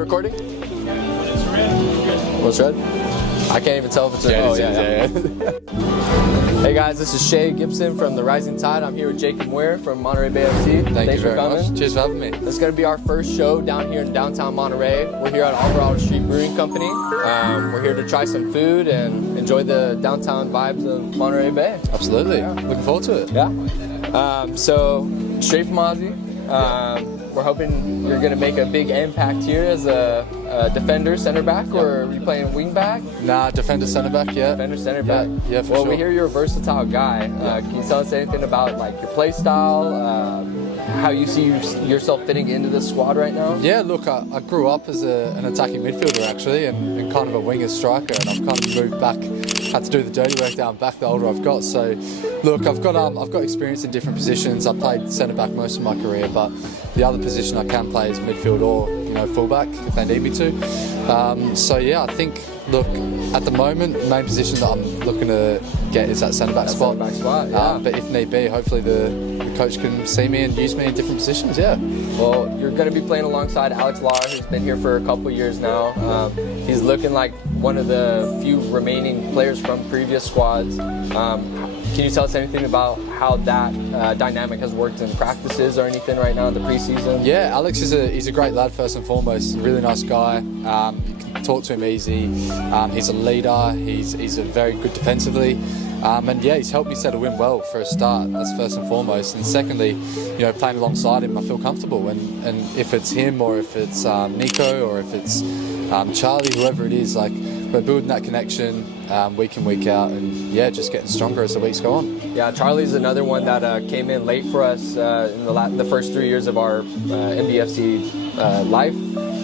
recording? What's red? I can't even tell if it's red. Hey guys, this is Shey Gibson from the Rising Tide. I'm here with Jake and Muir from Monterey Bay FC. Thanks for very coming. much. Cheers for having me. This is going to be our first show down here in downtown Monterey. We're here at Alvarado Street Brewery Company. We're here to try some food and enjoy the downtown vibes of Monterey Bay. Absolutely. Yeah. Looking forward to it. Yeah. So, straight from Aussie. We're hoping you're going to make a big impact here as a defender, center back, or are you playing wing back? Nah, defender, center back, yeah. Defender, center back. Yeah, for well, sure. we hear you're a versatile guy. Can you tell us anything about like your play style, how you see yourself fitting into the squad right now? Yeah, look, I grew up as an attacking midfielder actually, and kind of a winger striker, and I've kind of moved back, had to do the dirty work down back the older I've got. So, look, I've got experience in different positions. I played centre back most of my career, but the other position I can play is midfield or fullback if they need me to. So yeah, I think, look, at the moment, the main position that I'm looking to get is that centre back spot. Yeah. But if need be, hopefully the coach can see me and use me in different positions. Yeah. Well, you're going to be playing alongside Alex Lar, who's been here for a couple of years now. He's looking like one of the few remaining players from previous squads. Can you tell us anything about how that dynamic has worked in practices or anything right now in the preseason? Yeah, Alex he's a great lad first and foremost. Really nice guy. You can talk to him easy. He's a leader. He's a very good defensively. And yeah, he's helped me settle in well for a start. That's first and foremost. And secondly, playing alongside him, I feel comfortable. And if it's him or if it's Nico or if it's Charlie, whoever it is, like, we're building that connection week in, week out, and yeah, just getting stronger as the weeks go on. Yeah, Charlie's another one that came in late for us in the first 3 years of our MBFC life,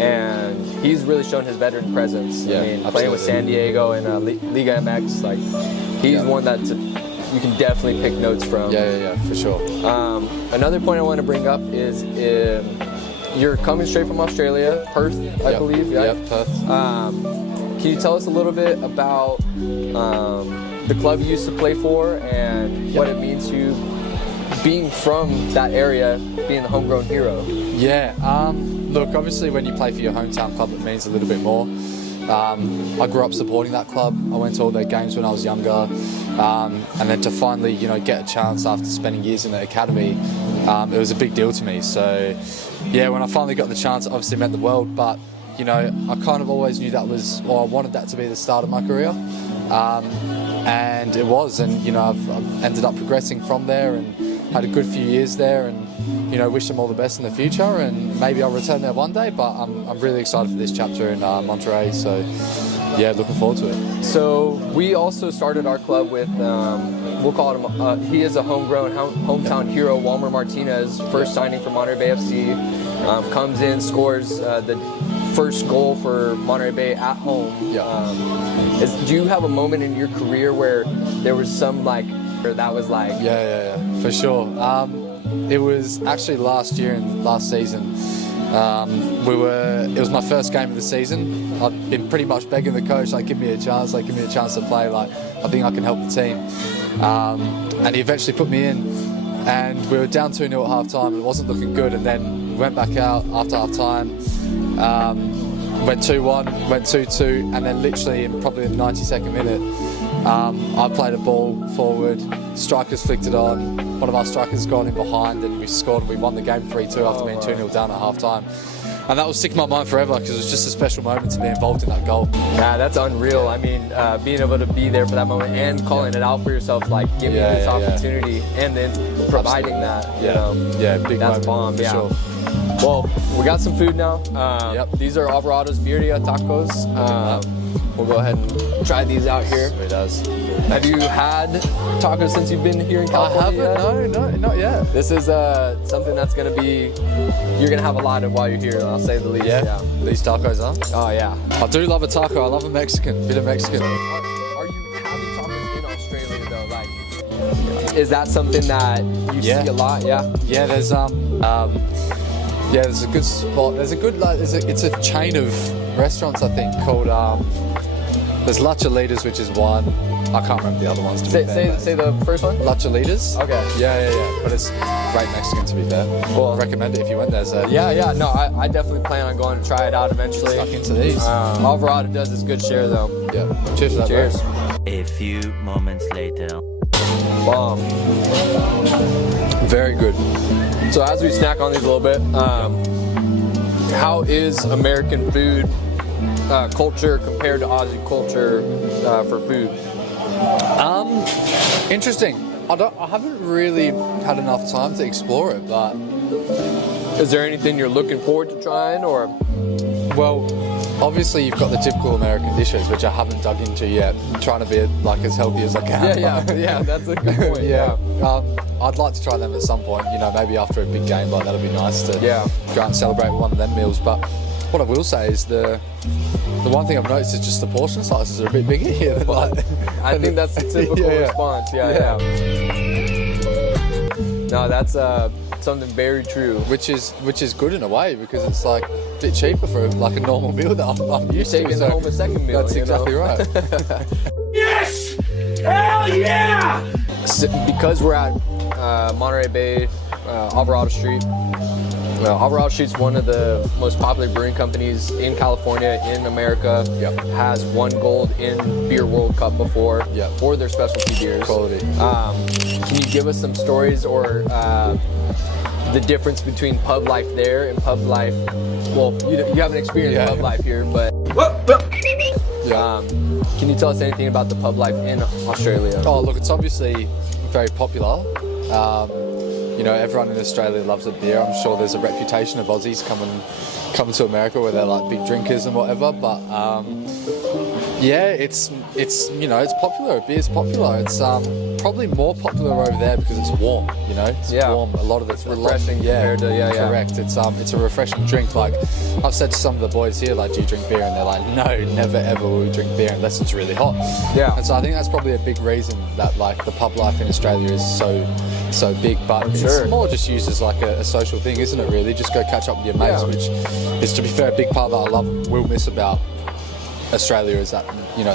and he's really shown his veteran presence. Yeah, I mean, absolutely. playing with San Diego and Liga MX, like he's one that you can definitely pick notes from. Yeah, for sure. Another point I want to bring up is you're coming straight from Australia, Perth, I believe. Right? Yep, Perth. Can you tell us a little bit about the club you used to play for and what it means to you being from that area, being the homegrown hero? Yeah, look, obviously when you play for your hometown club, it means a little bit more. I grew up supporting that club. I went to all their games when I was younger, and then to finally, get a chance after spending years in the academy, it was a big deal to me. So, yeah, when I finally got the chance, it obviously meant the world. But I kind of always knew I wanted that to be the start of my career, and it was. And I've ended up progressing from there and had a good few years there, and wish them all the best in the future, and maybe I'll return there one day, but I'm really excited for this chapter in Monterey, so yeah, looking forward to it. So we also started our club with, we'll call him, he is a homegrown, hometown hero, Walmer Martinez, first signing for Monterey Bay FC, comes in, scores the first goal for Monterey Bay at home. Do you have a moment in your career where there was some that was like... Yeah, for sure. It was actually last season. It was my first game of the season. I've been pretty much begging the coach, give me a chance to play, I think I can help the team. And he eventually put me in, and we were down 2-0 at half time. It wasn't looking good, and then we went back out after half time, went 2-1, went 2-2, and then literally in probably the 92nd minute, I played a ball forward, strikers flicked it on, one of our strikers got in behind, and we scored, and we won the game 3-2 after being 2-0 down at half time. And that will stick in my mind forever because it was just a special moment to be involved in that goal. Yeah, that's unreal. I mean, being able to be there for that moment and calling it out for yourself, giving you this opportunity and then providing that, Yeah, big that's moment, bomb, sure. Well, we got some food now. These are Alvarado's Birria tacos. We'll go ahead and try these out here. Sweet as. Have you had tacos since you've been here in California? I haven't, no, not yet. This is something that's going to be, you're going to have a lot of while you're here, I'll say the least. Yeah. These tacos, huh? Oh, yeah. I do love a taco. I love a Mexican, bit of Mexican. Are you having tacos in Australia, though? Is that something that you see a lot? Yeah. Yeah, there's there's a good spot. There's a good it's a chain of restaurants, I think, called There's Lucha Leaders, which is one. I can't remember the other ones. To be fair, say the first one. Lucha Leaders. Okay. Yeah. But it's great Mexican, to be fair. Well, I'd recommend it if you went there. So Yeah. No, I definitely plan on going to try it out eventually. stuck into these. Alvarado does his good share though. Yeah. Cheers to that. Cheers. Bro. A few moments later. Bomb. Very good. So as we snack on these a little bit, how is American food culture compared to Aussie culture for food? Interesting. I haven't really had enough time to explore it, but Is there anything you're looking forward to trying, or? well, obviously you've got the typical American dishes, which I haven't dug into yet. I'm trying to be like as healthy as I can. Yeah, that's a good point. Yeah. I'd like to try them at some point, maybe after a big game, like that'll be nice to go out and celebrate with one of them meals. But what I will say is the one thing I've noticed is just the portion sizes are a bit bigger here. I think that's the typical response. Yeah. No, that's something very true. Which is good in a way, because it's like a bit cheaper for like a normal meal that I'm You're used to. taking home a second meal. That's exactly right. Yes! Hell yeah! Because we're at Monterey Bay, Alvarado Street. Alvarado Street's one of the most popular brewing companies in California, in America. Has won gold in Beer World Cup before for their specialty beers. Quality. Can you give us some stories or the difference between pub life there and pub life? Well, you haven't experienced pub life here, but can you tell us anything about the pub life in Australia? Oh, look, it's obviously very popular. Everyone in Australia loves a beer. I'm sure there's a reputation of Aussies coming to America where they're like big drinkers and whatever. But it's popular. Beer's popular. It's probably more popular over there because it's warm. It's warm. A lot of it's refreshing compared to correct. It's a refreshing drink. Like I've said to some of the boys here, like, do you drink beer? And they're like, no, never ever will we drink beer unless it's really hot. Yeah. And so I think that's probably a big reason that like the pub life in Australia is so big. But it's more just used as like a social thing, isn't it? Really, just go catch up with your mates, which is, to be fair, a big part that I will miss about Australia is that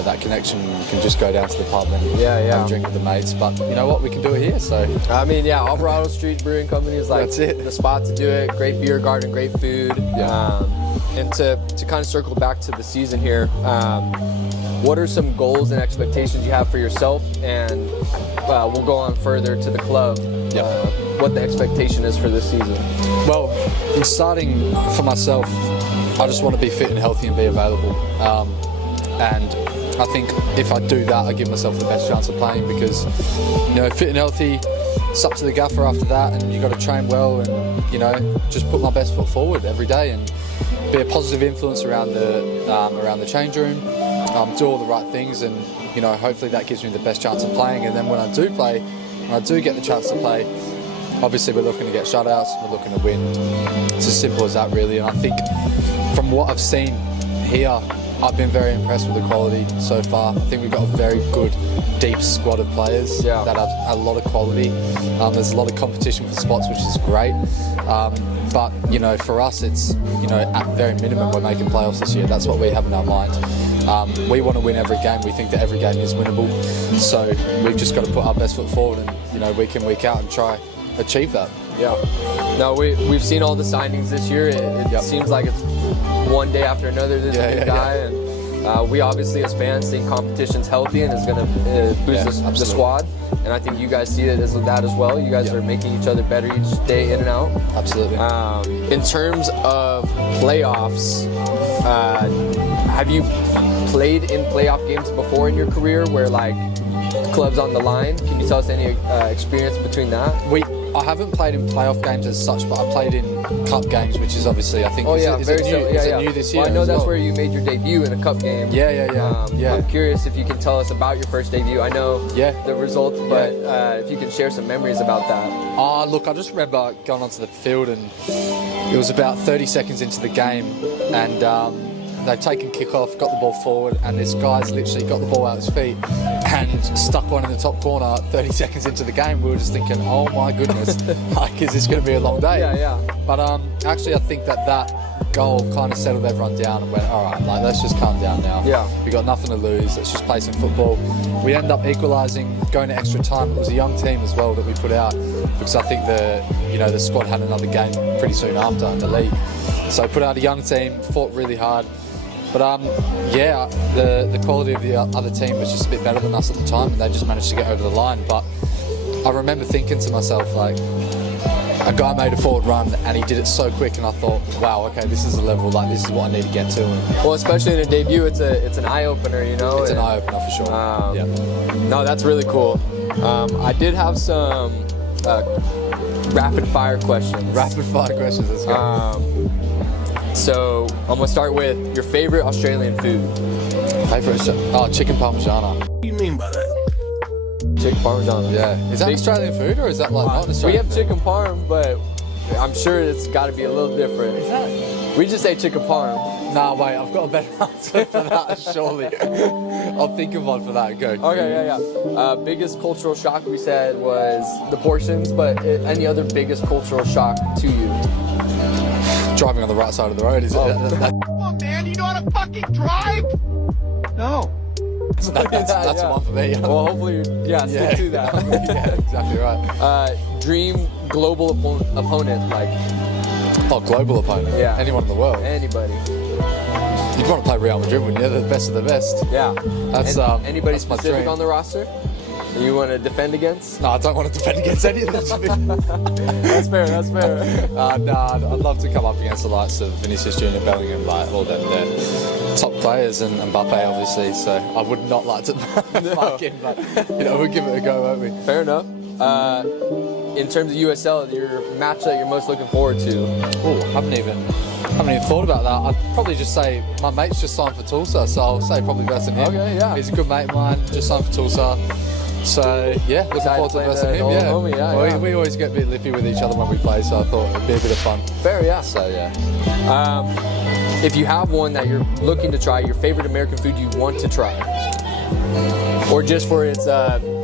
that connection. You can just go down to the pub and have a drink with the mates. But you know what, we can do it here. So I mean, Alvarado Street Brewing Company is like the spot to do it. Great beer garden, great food. And to kind of circle back to the season here, what are some goals and expectations you have for yourself? And we'll go on further to the club. What the expectation is for this season? Well, in starting for myself, I just want to be fit and healthy and be available. And I think if I do that, I give myself the best chance of playing, because fit and healthy, it's up to the gaffer after that, and you got to train well and just put my best foot forward every day and be a positive influence around the change room, do all the right things, and hopefully that gives me the best chance of playing. And then when I do get the chance to play, obviously we're looking to get shutouts, we're looking to win. It's as simple as that, really. And I think from what I've seen here, I've been very impressed with the quality so far. I think we've got a very good, deep squad of players that have a lot of quality. There's a lot of competition for spots, which is great. But for us, it's at very minimum we're making playoffs this year. That's what we have in our mind. We want to win every game. We think that every game is winnable. So we've just got to put our best foot forward and week in, week out, and try achieve that. No, we've seen all the signings this year. It seems like it's one day after another. There's a new guy, and we obviously as fans think competition's healthy and is going to boost the squad. And I think you guys see it as that as well. You guys are making each other better each day in and out. Absolutely. In terms of playoffs, have you played in playoff games before in your career where like clubs on the line? Can you tell us any experience between that? I haven't played in playoff games as such, but I played in cup games, which is obviously, I think, is it new this year? Well, I know that's where you made your debut in a cup game. I'm curious if you can tell us about your first debut. I know the result, but if you can share some memories about that. Look, I just remember going onto the field, and it was about 30 seconds into the game, and they've taken kickoff, got the ball forward, and this guy's literally got the ball out his feet and stuck one in the top corner 30 seconds into the game. We were just thinking, oh my goodness, like, is this going to be a long day? Yeah. But actually, I think that goal kind of settled everyone down and went, all right, like let's just calm down now. Yeah. We got nothing to lose. Let's just play some football. We ended up equalising, going to extra time. It was a young team as well that we put out because I think the squad had another game pretty soon after in the league. So put out a young team, fought really hard. But the quality of the other team was just a bit better than us at the time, and they just managed to get over the line. But I remember thinking to myself, like, a guy made a forward run and he did it so quick, and I thought, wow, okay, this is a level, like this is what I need to get to. Well, especially in a debut, it's an eye opener, you know. It's an eye opener for sure. No, that's really cool. I did have some rapid fire questions. Rapid fire questions, let's go. So I'm gonna start with your favorite Australian food. Chicken parmigiana. What do you mean by that? Chicken parmesan. Yeah. Is that Australian food or is that like not Australian? We have food? chicken parm, but I'm sure it's got to be a little different. Is that? We just say chicken parm. Nah, wait, I've got a better answer for that, surely. I'll think of one for that. Go. Okay, yeah. Biggest cultural shock we said was the portions, but any other biggest cultural shock to you? Driving on the right side of the road, is it? Come on, man, you know how to fucking drive? No. That's the one for me. Well, hopefully, stick to that. Yeah, exactly right. Dream global opponent, like Global opponent. Yeah. Anyone in the world. anybody. You'd want to play Real Madrid, wouldn't you? They're the best of the best. Yeah. That's Anybody that's my specific dream. on the roster you want to defend against? No, I don't want to defend against any of them. That's fair. That's fair. I'd love to come up against the likes of Vinicius Junior, Bellingham, like all them. They're top players, and Mbappe obviously. So I would not like to fuck him, but we'll give it a go, won't we? Fair enough. In terms of USL, your match that you're most looking forward to? Oh, haven't even thought about that. I'd probably just say my mate's just signed for Tulsa, so I'll say probably versus him. Okay, yeah. He's a good mate of mine, just signed for Tulsa. So yeah, looking forward to playing versus the him. old Yeah. homie, yeah, Well, yeah. We always get a bit lippy with each other when we play, so I thought it'd be a bit of fun. Fair, yeah. So yeah. If you have one that you're looking to try, your favorite American food you want to try, or just for its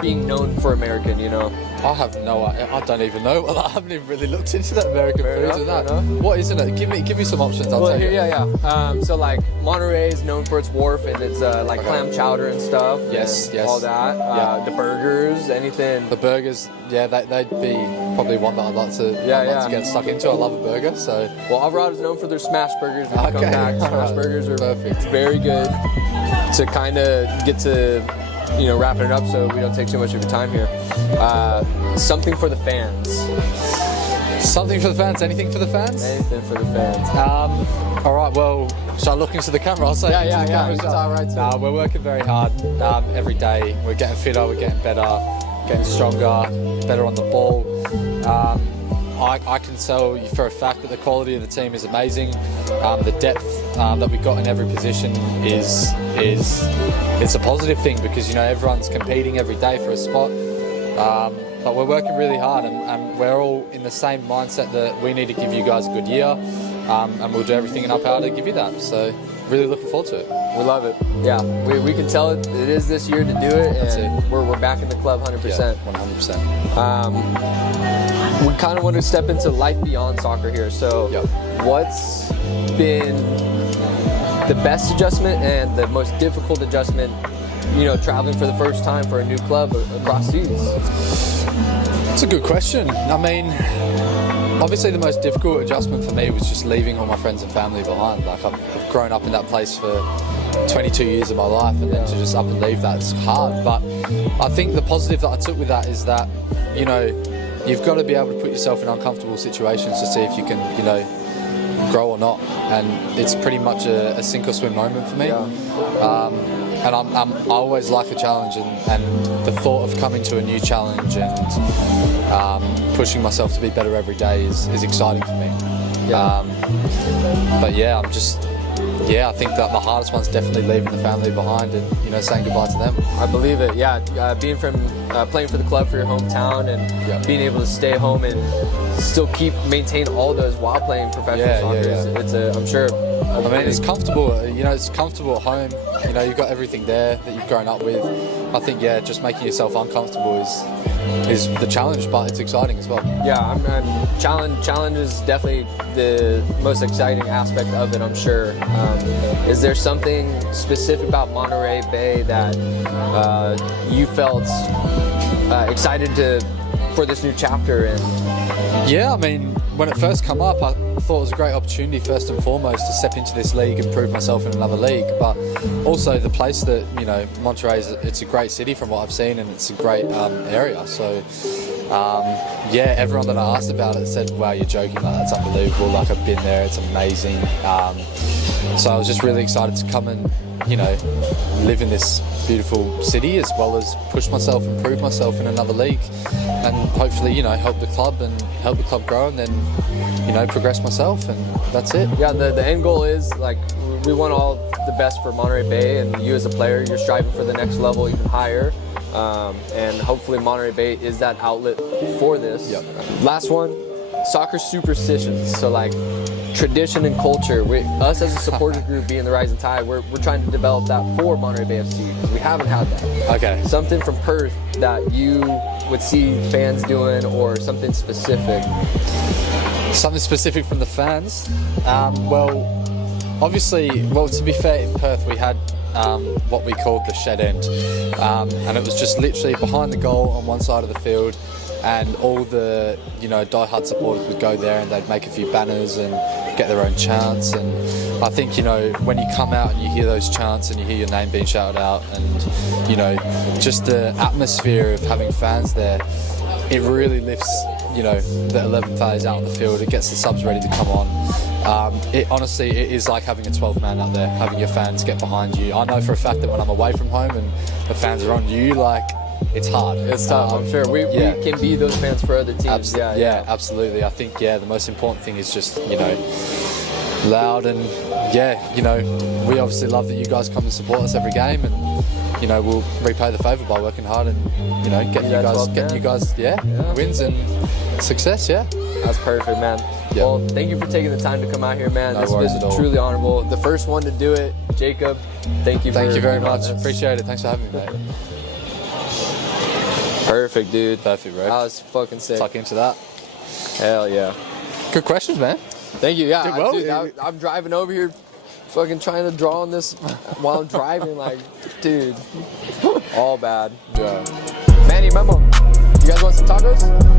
being known for American, you know? I have no idea. I don't even know. Well, I haven't even really looked into that American Fair foods enough, and fair that. enough. What isn't it? Give me some options. I'll Well, take here, it. yeah. So like Monterey is known for its wharf and its like Okay. clam chowder and stuff. Yes, and yes. all that. Yeah. The burgers, anything. The burgers, yeah, they'd be probably one that I'd like to, to get stuck into. I love a burger, so. Well, Alvarado's known for their smash burgers. When you come Okay. back, smash Alright. burgers are Perfect. very good. To kind of get to, wrapping it up so we don't take too much of your time here. Something for the fans. Something for the fans, anything for the fans? Anything for the fans. All right, well, shall I look into the camera? I'll say Yeah, into yeah, the yeah, camera, you can shall I? talk right to it. We're working very hard every day. We're getting fitter, we're getting better, getting stronger, better on the ball. I can tell you for a fact that the quality of the team is amazing. The depth that we've got in every position is it's a positive thing because everyone's competing every day for a spot. But we're working really hard and we're all in the same mindset that we need to give you guys a good year, and we'll do everything in our power to give you that. So really looking forward to it. We love it. Yeah, we can tell it is this year to do it, and we're back in the club 100%. Yeah, 100%. We kind of want to step into life beyond soccer here. So, Yep. what's been the best adjustment and the most difficult adjustment? Traveling for the first time for a new club across seas. That's a good question. I mean, obviously the most difficult adjustment for me was just leaving all my friends and family behind. Like I've grown up in that place for 22 years of my life, and then to just up and leave that's hard. But I think the positive that I took with that is that, you've got to be able to put yourself in uncomfortable situations to see if you can, grow or not. And it's pretty much a sink or swim moment for me. Yeah. And I always like a challenge, and the thought of coming to a new challenge and pushing myself to be better every day is exciting for me. Yeah. But yeah, I think that the hardest one's definitely leaving the family behind and saying goodbye to them. I believe it. Yeah, being from playing for the club for your hometown and being able to stay home and still maintain all those while playing professional soccer. It's a, I'm sure. I mean, it's comfortable. You know, it's comfortable at home. You know, you've got everything there that you've grown up with. I think, just making yourself uncomfortable is the challenge, but it's exciting as well. Yeah, challenge is definitely the most exciting aspect of it, I'm sure. Is there something specific about Monterey Bay that you felt excited for this new chapter in? Yeah, I mean, when it first came up, I thought it was a great opportunity, first and foremost, to step into this league and prove myself in another league. But also the place that, you know, Monterey it's a great city from what I've seen, and it's a great area. So, everyone that I asked about it said, wow, you're joking, like, that's unbelievable. Like, I've been there, it's amazing. So I was just really excited to come and, you know, live in this beautiful city, as well as push myself and prove myself in another league, and hopefully, you know, help the club grow, and then, you know, progress myself, and that's it. Yeah, the end goal is, like, we want all the best for Monterey Bay, and you as a player, you're striving for the next level, even higher, and hopefully Monterey Bay is that outlet for this. Yep. Last one, soccer superstitions. So, like, tradition and culture. Us as a supporter group, being the Rising Tide, we're trying to develop that for Monterey Bay FC, because we haven't had that. Okay. Something from Perth that you would see fans doing, or something specific. Something specific from the fans? Obviously, to be fair, in Perth we had what we called the shed end, and it was just literally behind the goal on one side of the field, and all the, you know, die-hard supporters would go there and they'd make a few banners and get their own chants. And I think, you know, when you come out and you hear those chants and you hear your name being shouted out, and, you know, just the atmosphere of having fans there, it really lifts, you know, the 11 players out on the field. It gets the subs ready to come on. It honestly, it is like having a 12 man out there, having your fans get behind you. I know for a fact that when I'm away from home and the fans are on you, like, it's hard. It's tough, I'm sure. We can be those fans for other teams. Absolutely. I think, the most important thing is just, you know, loud, and, you know, we obviously love that you guys come and support us every game, and, you know, we'll repay the favour by working hard and, you know, getting you guys wins and success. That's perfect, man. Yeah. Well, thank you for taking the time to come out here, man. No This worries has at been all. truly honorable. The first one to do it, Jacob. Thank you very being on much. this. Appreciate it. Thanks for having me, mate. Perfect, dude. Perfect, bro. That was fucking sick. Tuck into that. Hell yeah. Good questions, man. Thank you. Yeah, Did well. I'm driving over here, fucking trying to draw on this while I'm driving. Like, dude, all bad. Yeah. Manny, Memo, you guys want some tacos?